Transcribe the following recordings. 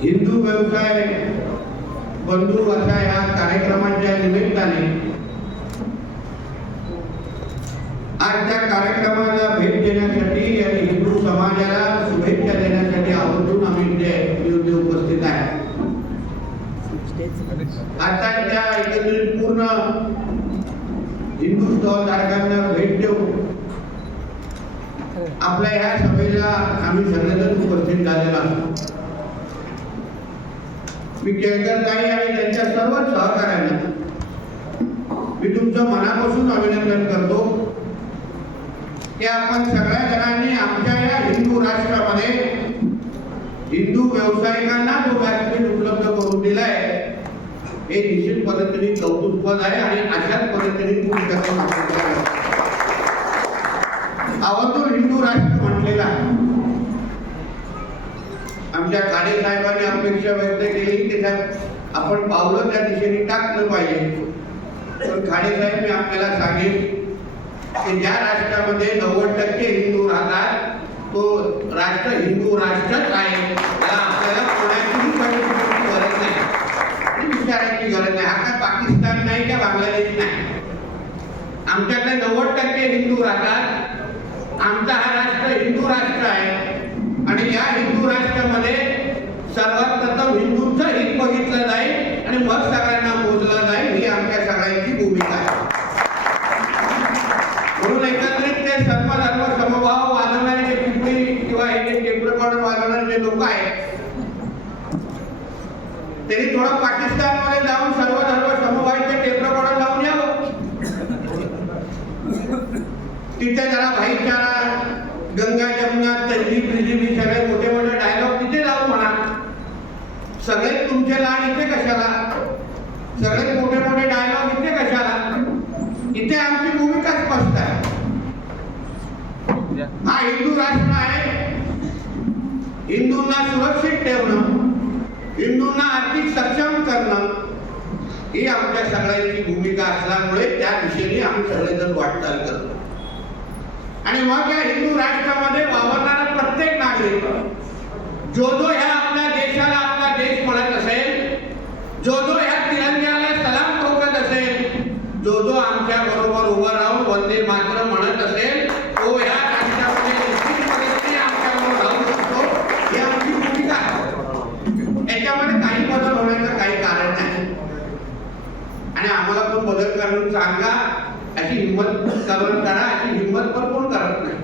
हिंदू व्यवसाय बंधू अशा या कार्यक्रमाच्या निमित्ताने आज त्या कार्यक्रमाला भेट देण्यासाठी आणि हिंदू समाजाला शुभेच्छा देण्यासाठी आवर्जून आम्ही इथे उपस्थित आहे. आता त्या एकत्रित पूर्ण हिंदू स्टॉलधारकांना भेट देऊन आपल्या ह्या सभेला आम्ही सगळेजण उपस्थित झालेलो आहोत. मी केळकर ताई आणि त्यांच्या सर्व सहकार्यांना मी तुमचं मनापासून अभिनंदन करतो की आपण सगळ्या जणांनी आमच्या या हिंदू राष्ट्रामध्ये हिंदू व्यावसायिकांना जो व्यासपीठ उपलब्ध करून दिलाय हे निश्चित पद्धतीने कौतुकपद आहे आणि अशाच पद्धतीने आवर्जून हिंदू राष्ट्र म्हटलेला आमच्या खाडे साहेबांनी अपेक्षा व्यक्त केली की आपण पावलं त्या दिशेने टाकलं पाहिजे. पण खाडे साहेब मी आपल्याला सांगेन की ज्या राष्ट्रामध्ये 90% हिंदू राहतात तो राष्ट्र हिंदू राष्ट्रच आहे. त्याला आपल्याला कोणाचीही गरज नाही, विचारायची गरज नाही. हा काय पाकिस्तान नाही का बांगलादेश नाही. आमच्याकडे 90% हिंदू राहतात. आमचा हा राष्ट्र हिंदू राष्ट्र आहे आणि या हिंदू राष्ट्रामध्ये सर्वात प्रथम हिंदूंचं हित बघितलं जाईल आणि मग सगळ्यांना मोजलं जाईल. ही आमच्या सगळ्यांची भूमिका आहे. म्हणून एकत्रित ते सर्व धर्म समभाव वाजवणारे जे पिंपळी किंवा हे टेप रेकॉर्डर वाजवणारे जे लोक आहेत त्यांनी थोडं पाकिस्तानमध्ये जाऊन सर्व धर्म समभावाचे टेप रेकॉर्डर लावून यावं. तिथे जरा भाईचारा, गंगा जमुना, तहजीब रिजीब ही सगळे मोठे मोठे डायलॉग तिथे लावून म्हणा. सगळे तुमचे लाड इथे कशाला, सगळे मोठे मोठे डायलॉग इथे कशाला. इथे आमची भूमिका स्पष्ट आहे. हा हिंदू राष्ट्र आहे. हिंदूंना सुरक्षित ठेवणं, हिंदूंना आर्थिक सक्षम करणं ही आमच्या सगळ्यांची भूमिका असल्यामुळे त्या दिशेने आम्ही सगळेजण वाटचाल करतो. आणि मग या हिंदू राष्ट्रामध्ये वावरणारा प्रत्येक नागरिक जो ह्या आपल्या देशाला आपला देश म्हणत असेल, जो ह्या तिरंग्याला सलाम ठोकत असेल, जो आमच्या बरोबर उभं राहून वंदे मातरम म्हणत असेल, तो ह्या राष्ट्रामध्ये निश्चितपणे आमच्या बरोबर राहू शकतो. ही आमची भूमिका आहे. याच्यामध्ये काही बदल होण्याचं काही कारण नाही आणि आम्हाला तो बदल करून सांगा अशी हिंमत करा. अशी हिंमत पण कोण करत नाही.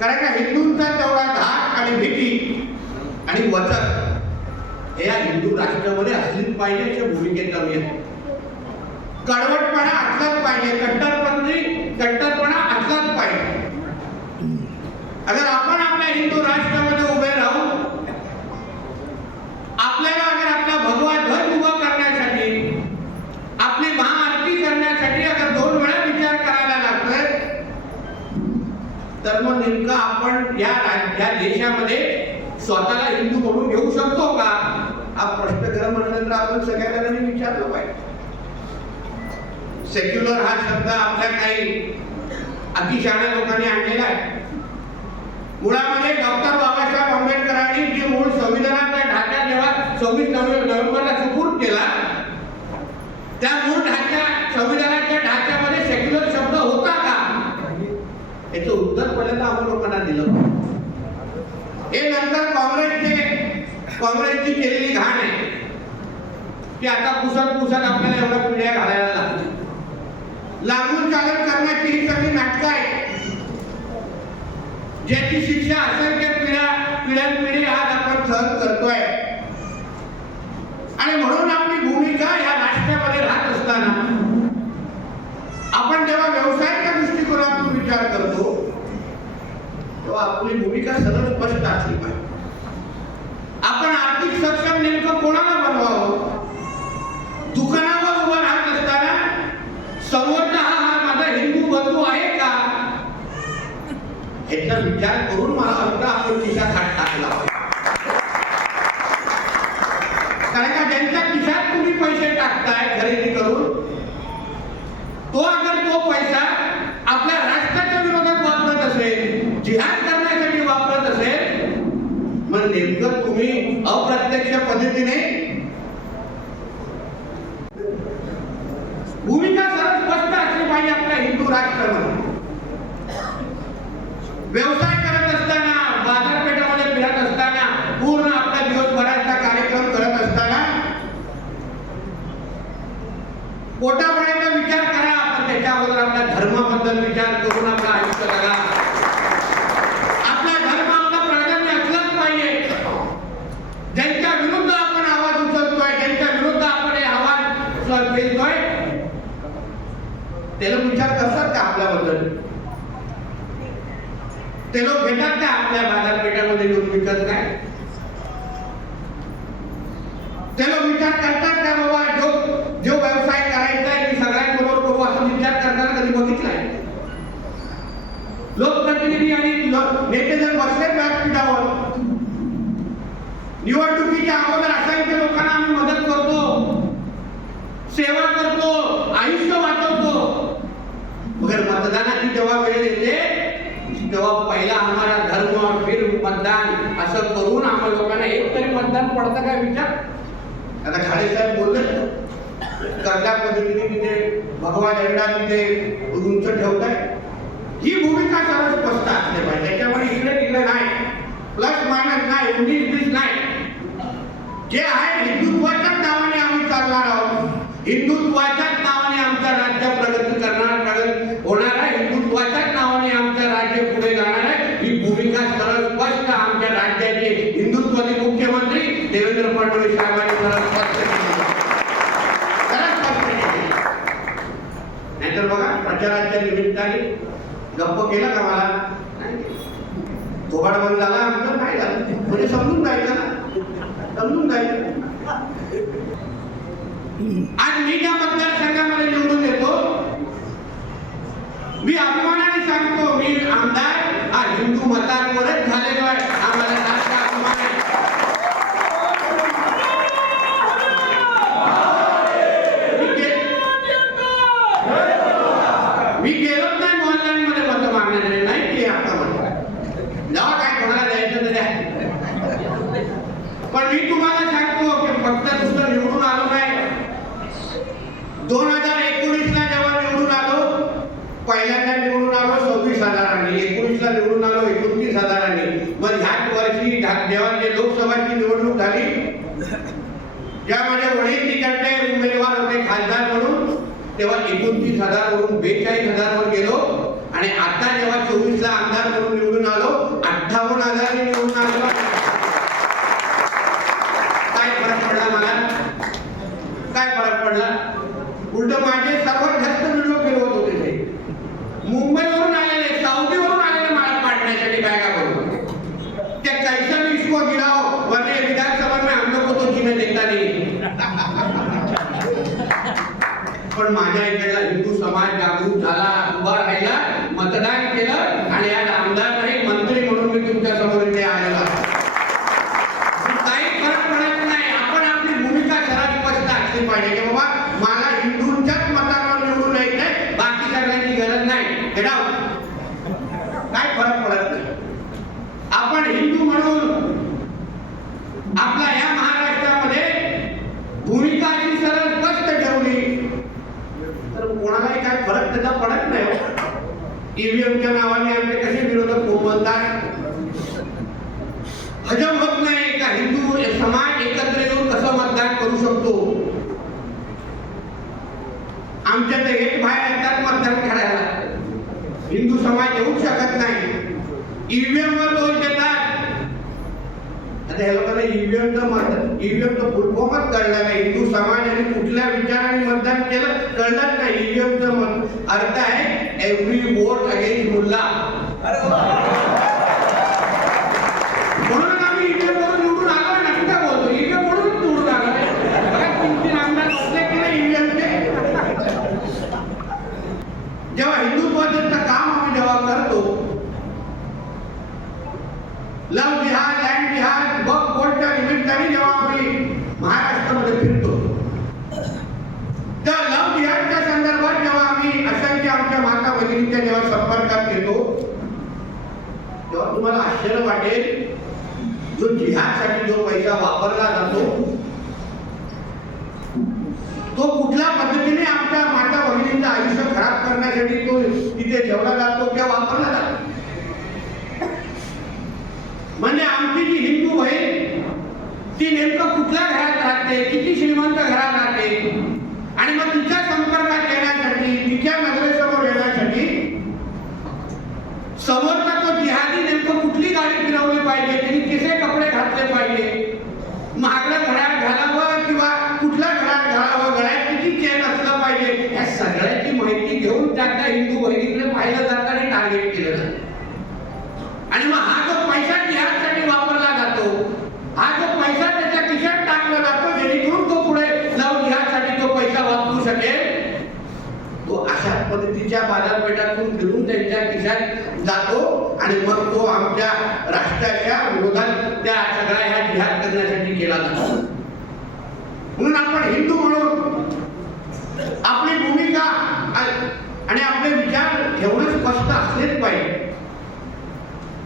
कारण का हिंदूंचा तेवढा धाक आणि भीती आणि वचन हे या हिंदू राष्ट्रामध्ये असलीच पाहिजे अशा भूमिकेत आम्ही आहे. कडवटपणा असलाच पाहिजे, कट्टरपणा असलाच पाहिजे. अगर आपण आपल्या हिंदू राष्ट्रामध्ये उभे राहू, आपल्याला अगर आपला भगवा ध्वज उभा करण्यासाठी, आपली महाआरती करण्यासाठी अगर 2 वेळा विचार करायला लागतोय तर मग नेमकं आपण या देशामध्ये स्वतःला हिंदू म्हणून घेऊ शकतो का हा प्रश्न खरं म्हणलं तर आपण सगळ्या जणांनी विचारलं पाहिजे. सेक्युलर हा शब्द आपल्या काही अतिशहाण्या लोकांनी आणलेला आहे. मुळामध्ये डॉक्टर बाबासाहेब आंबेडकरांनी जे मूळ संविधानाचा ढाचा जेव्हा 26 नोव्हेंबरला सुपूर्द केला, त्या मूळ संविधानाच्या ढाच्यामध्ये सेक्युलर शब्द होता का याचं उत्तर पहिल्यांदा आपण लोकांना दिलं. हे नंतर काँग्रेसची केलेली घाण आहे की आता पुसत आपल्याला एवढ्या पिढ्या घालायला लागल्या. लागून चालन करण्याची ही सगळी नाटकं आहे ज्याची शिक्षा असंख्य पिढ्यानपिढी आज आपण सहन करतोय. आणि म्हणून आपली भूमिका या राष्ट्रामध्ये राहत असताना आपण जेव्हा व्यवसायाच्या दृष्टिकोनातून विचार करतो तेव्हा आपली भूमिका सरळ स्पष्ट असली पाहिजे. आपण आर्थिक सक्षम नेमकं कोणाला बनवावं. दुकानावर उभं राहत असताना समोरचा हा माझा हिंदू बंधू आहे का याचा विचार करून मला वाटतं आपण खिशात हात टाकला. कारण का ज्यांच्या खिशात तुम्ही पैसे टाकताय खरेदी करून, तो अगर तो पैसा आपल्या राष्ट्राच्या विरोधात वापरत असेल, जिहाद करण्यासाठी वापरत असेल तर तुम्ही अप्रत्यक्ष पद्धतीने भूमिका सरळ स्पष्ट असली पाहिजे आपल्या हिंदू राष्ट्रामध्ये. व्यवसाय करत असताना, बाजारपेठामध्ये फिरत असताना, पूर्ण आपला दिवसभराचा कार्यक्रम करत असताना पोटापाण्याचा विचार करा, पण त्याच्या अगोदर आपल्या धर्माबद्दल विचार करून आपलं आयुष्य जगा. आपल्या धर्माला प्राधान्य असलंच पाहिजे. ज्यांच्या विरुद्ध आपण आवाज उचलतोय, ज्यांच्या विरुद्ध आपण हे आवाज पेलतोय, ते लोक विचार करतात का आपल्याबद्दल? ते लोक घेतात का आपल्या बाजारपेठामध्ये येऊन विकत काय? ते लोक विचार करतात का बाबा जो व्यवसाय करायचा आहे मी सगळ्यांबरोबर करू असं विचार करताना कधी बघितलाय? लोकप्रतिनिधी आणि नेते जर बसले व्यासपीठावर, निवडणुकीच्या अगोदर असंख्य लोकांना आम्ही मदत करतो, सेवा करतो, आयुष्य वाचवतो, मगर मतदानाची जेव्हा वेळ येते तेव्हा पहिला हमारा धर्म और फिर मतदान असं करून आम्हाला लोकांना एक तरी मतदान पडतं काय विचार? आता खाडे साहेब बोलले कर्जा पद्धतीने तिथे भगवा झेंडा तिथे उंच ठेवताय. ही भूमिका सर्व स्पष्ट असते पाहिजे. त्याच्यामुळे इकडे तिकडे नाही, प्लस मायनस नाही, 19-20 नाही. जे आहे हिंदुत्वाच्याच नावाने आम्ही चालणार आहोत. हिंदुत्वाच्याच नावाने आमचं राज्य प्रगती करणार, प्रगती होणार आहे. हिंदुत्वाच्याच नावाने आमचं राज्य पुढे जाणार आहे. ही भूमिका सरळ स्पष्ट आमच्या राज्याचे हिंदुत्वाचे मुख्यमंत्री देवेंद्र फडणवीस साहेबांनी सरळ स्पष्ट केली. नाहीतर बघा प्रचाराच्या निमित्ताने गप्प केलं का मला? थोबाड बंद झाला आमचं नाही झालं, म्हणजे समजून जायचं ना, समजून जायचं. आज मी ज्या मतदारसंघामध्ये निवडून येतो, मी अभिमानाने सांगतो मी आमदार हा हिंदू मतांवरच झालेलो आहे. आम्हाला राष्ट्र अभिमान आहे. मी गेलोच नाही ऑनलाईन मध्ये मत मागण्यासाठी, नाही की आता जेव्हा काय कोणाला द्यायचं तर द्या. पण मी तुम्हाला सांगतो की फक्त नुसतं निवडून आलो नाही. 2019ला जेव्हा निवडून आलो, पहिल्यांदा निवडून आलो 26,000, 19ला निवडून आलो 29,000. मग ह्याच वर्षी जेव्हा लोकसभाची निवडणूक झाली, ज्यामध्ये वडील तिकडचे उमेदवार होते खासदार म्हणून, तेव्हा 29,000 वरून 42,000 वर गेलो. आणि आता जेव्हा 24ला आमदार म्हणून निवडून आलो 58,000 निवडून आलो. काय फरक पडला मला? काय फरक पडला? उलट माझे सर्वात जास्त व्हिडिओ फिरवत होते ते मुंबईवरून आलेले, साऊदीवरून आलेले मला पाडण्यासाठी बॅगा करून. त्या कैसा भी इसको गिराओ वरने विधानसभा में हम लोग को तो जीने देता नहीं. पण माझ्या इकडला हिंदू समाज जागृत झाला, उभा राहिला, मतदान केलं आणि आज आमदार नाही मंत्री म्हणून मी तुमच्या समोर इथे आलेला. काही फरक पडत नाही. आपण आपली भूमिका सरळ स्पष्ट असली पाहिजे की बाबा मला हिंदूंच्याच मतांवर निवडून यायचंय, बाकी सगळ्यांची गरज नाही. काय फरक पडत नाही. आपण हिंदू म्हणून आपल्या या महाराष्ट्रामध्ये भूमिका अशी सरळ स्पष्ट ठेवली तर कोणालाही काय फरक त्याचा पडत नाही. ईव्हीएमच्या नावाने आमचे कसे विरोधक बोलतात, हजम होत नाही का हिंदू समाज एकत्र येऊन कसं मतदान करू शकतो. आमच्या तर एक बाहेर येतात मतदान करायला, हिंदू समाज येऊ शकत नाही. ईव्हीएम वर दोष देतात. आता या लोकांना ईव्हीएमचं फुल फॉर्मच कळलं नाही. हिंदू समाजाने कुठल्या विचाराने मतदान केलं कळलंच नाही. ईव्हीएमचं अर्थ आहे एव्हरी वोट अगेन्स्ट मुल्ला. म्हणून आम्ही ईव्हीएम वरून निवडून आलो ना, कुठे बोलतो ईव्हीएम वरून निवडून आलो. बघा 3-3 आमदार बसले की नाही ईव्हीएमचे. जेव्हा हिंदुत्वाचं काम आम्ही जेव्हा करतो, लव जिहाद, लँड जिहाद, वक्फ बोर्डच्या निमित्ताने जेव्हा आम्ही महाराष्ट्रामध्ये फिरतो, त्या लव जिहादच्या संदर्भात जेव्हा आम्ही असंख्य आमच्या माता भगिनींच्या जेव्हा संपर्कात येतो, तेव्हा तुम्हाला आश्चर्य वाटेल जो जिहादसाठी जो पैसा वापरला जातो तो कुठल्या पद्धतीने आमच्या माता भगिनींचं आयुष्य खराब करण्यासाठी तो तिथे ठेवला जातो किंवा वापरला जातो. म्हणजे आमची जी हिंदू बहीण ती नेमकं कुठल्या घरात राहते, किती श्रीमंत घरात राहते, आणि मग तिच्या संपर्कात येण्यासाठी, तिच्या नजरेसमोर येण्यासाठी समोरचा तो जिहादी नेमकं कुठली गाडी फिरवली पाहिजे, त्यांनी कसे कपडे घातले पाहिजे, महागडं घड्याळ घालावं किंवा कुठल्या घड्याळ घालावं, गळ्यात किती चेन असलं पाहिजे, या सगळ्याची माहिती घेऊन त्या हिंदू बहिणीकडे पाहिलं जातं आणि टार्गेट केलं जातं. आणि मग हा जो पैसा जिहादसाठी वापरला जातो, हा जो पैसा त्याच्या खिशात टाकला जातो जेणेकरून तो पुढे जाऊन जिहादसाठी तो पैसा वापरू शकेल, तो अशा पद्धतीच्या बाजारपेठातून फिरून त्यांच्या खिशात जातो आणि मग तो आमच्या राष्ट्राच्या विरोधात त्या सगळ्या ह्या जिहाद करण्यासाठी केला जातो. म्हणून आपण हिंदू म्हणून आपली भूमिका आणि आपले विचार ठेवणं स्पष्ट असलेच पाहिजे.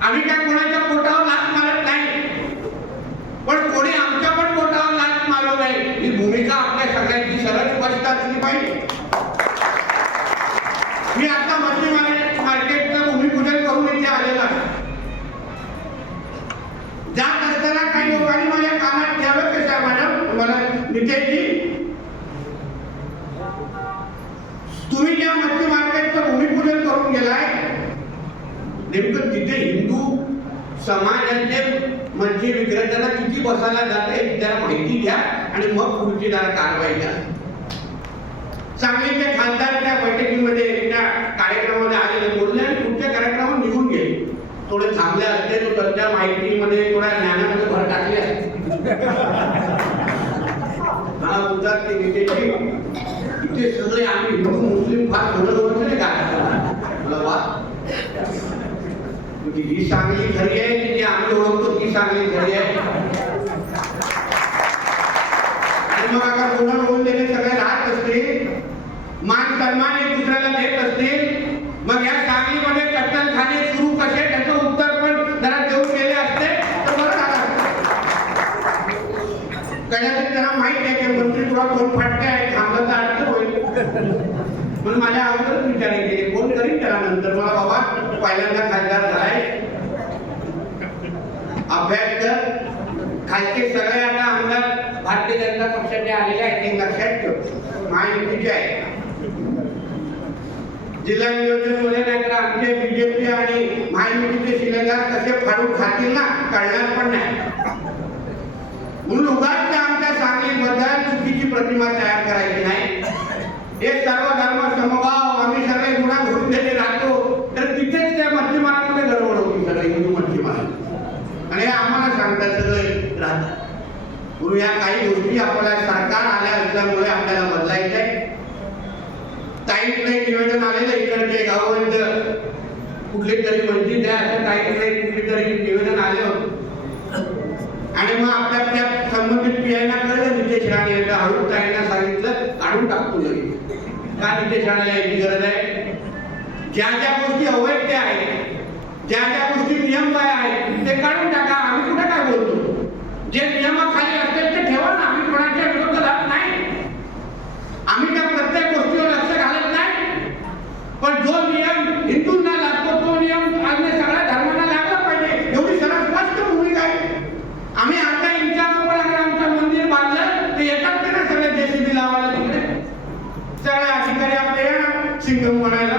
आम्ही काय कोणाच्या पोटावर लाथ मारत नाही, पण कोणी आमच्या पण पोटावर लाथ मारू नये ही भूमिका आपल्या सगळ्यांची सरळ स्पष्ट असली पाहिजे. मी आता मच्छी मार्केटचं भूमिपूजन करून इथे आलेला जात असताना काही लोकांनी माझ्या कानात ठेवलं, कशा मॅडम मला नितेशजी तुम्ही ज्या मच्छी मार्केटचं भूमिपूजन करून गेलाय नेमकं तिथे हिंदू समाजाचे मच्छी विक्रेत्यांना किती बसायला जाते त्याला माहिती द्या आणि मग पुढची जरा कारवाई करा. सांगलीचे खासदार त्या बैठकीमध्ये त्या कार्यक्रमामध्ये आलेले बोलले आणि पुढच्या कार्यक्रमावर निघून गेले. थोडे थांबले असते तो त्यांच्या माहितीमध्ये थोड्या ज्ञानामध्ये भर टाकली असते. मला बोलतात की नितेशजी इथे सगळे आम्ही हिंदू मुस्लिम फार थोडं नाही काय मला वाद ही सांगली खरी आहे की जी आम्ही ओळखतो ती सांगली खरी आहे. आणि मग अगर कोणा बोलून देणे सगळे राहत असतील, मान सन्मान एक दुसऱ्याला देत असतील, मग या सांगलीमध्ये कत्तलखाने सुरू कसे त्याचं उत्तर पण जरा देऊन गेले असते तर बरं झालं. कदाचित त्यांना माहित आहे की मंत्री तुला दोन फटके आहेत, थांबलं तर अडचण होईल. म्हणून माझ्या अगोदरच विचार केले कोण करीन त्याला नंतर. मला बाबा पहिल्यांदा खासदार झालाय, अभ्यास कर, खालचे सगळे आता आमदार भारतीय जनता पक्षाचे आलेले आहेत हे लक्षात ठेव, महायुतीचे आहे. जिल्हा नियोजनमध्ये नाहीतर आमचे बीजेपी आणि महायुतीचे शिलेदार कसे फाडून खातील ना कळणार पण नाही. म्हणून उगाच आमच्या सांगलीबद्दल चुकीची प्रतिमा तयार करायची नाही. हे सर्व धर्म समभाव आम्ही सगळे गुन्हा घडून देते राहतो तर तिथेच त्या मच्छीमारांमध्ये गडबड होती सगळे हिंदू मच्छीमार आणि हे आम्हाला सांगतात सगळे राहतात. म्हणून या काही गोष्टी आपल्याला सरकार आल्या असल्यामुळे आपल्याला बदलायचं आहे. काहीतरी निवेदन आलेलं इकडचे गावामध्ये कुठली तरी मंजित आहे असं काहीतरी कुठली तरी निवेदन आले होते आणि मग आपल्या संबंधित पीआयना कळलं नितेश राणे यांना हळूच ताईंना सांगितलं काढून टाकतो लगेच. का नितेश राणेला याची गरज आहे? ज्या ज्या गोष्टी अवैध आहेत, ज्या ज्या गोष्टी नियमबाह्य आहेत ते काढून टाका. आम्ही कुठे काय बोलतो? जे नियमाखाली असतील ते ठेवा ना, आम्ही कोणाच्या विरोधात नाही. आम्ही त्या प्रत्येक गोष्टीवर लक्ष घालत नाही, पण जो नियम हिंदूंना लागतो तो नियम अन्य सगळ्या धर्मांना लागला पाहिजे एवढी सरळ स्पष्ट भूमिका आहे. आम्ही आता इंचावर पण अगर आमचं मंदिर बांधलं ते येतात ते ना सगळे जेसीबी लावायला तिकडे सगळे अधिकारी आपले या सिंगम म्हणायला.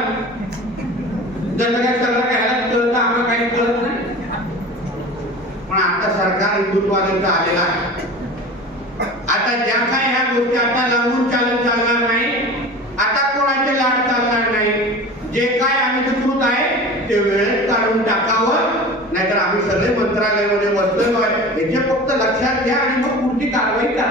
जसं काय सगळं घ्यायला कळतं आम्हाला काही कळत नाही. पण आता सरकार हिंदुत्वाचं आलेलं आहे. आता ज्या काय ह्या गोष्टी आता लावून चालणार नाही, आता कोणाचे लाड चालणार नाही. जे काय आम्ही सुकृत आहे ते वेळेत काढून टाकावं, नाहीतर आम्ही सगळे मंत्रालयामध्ये बसलेलो आहे. याचे फक्त लक्षात घ्या आणि मग पुढची कारवाई करा.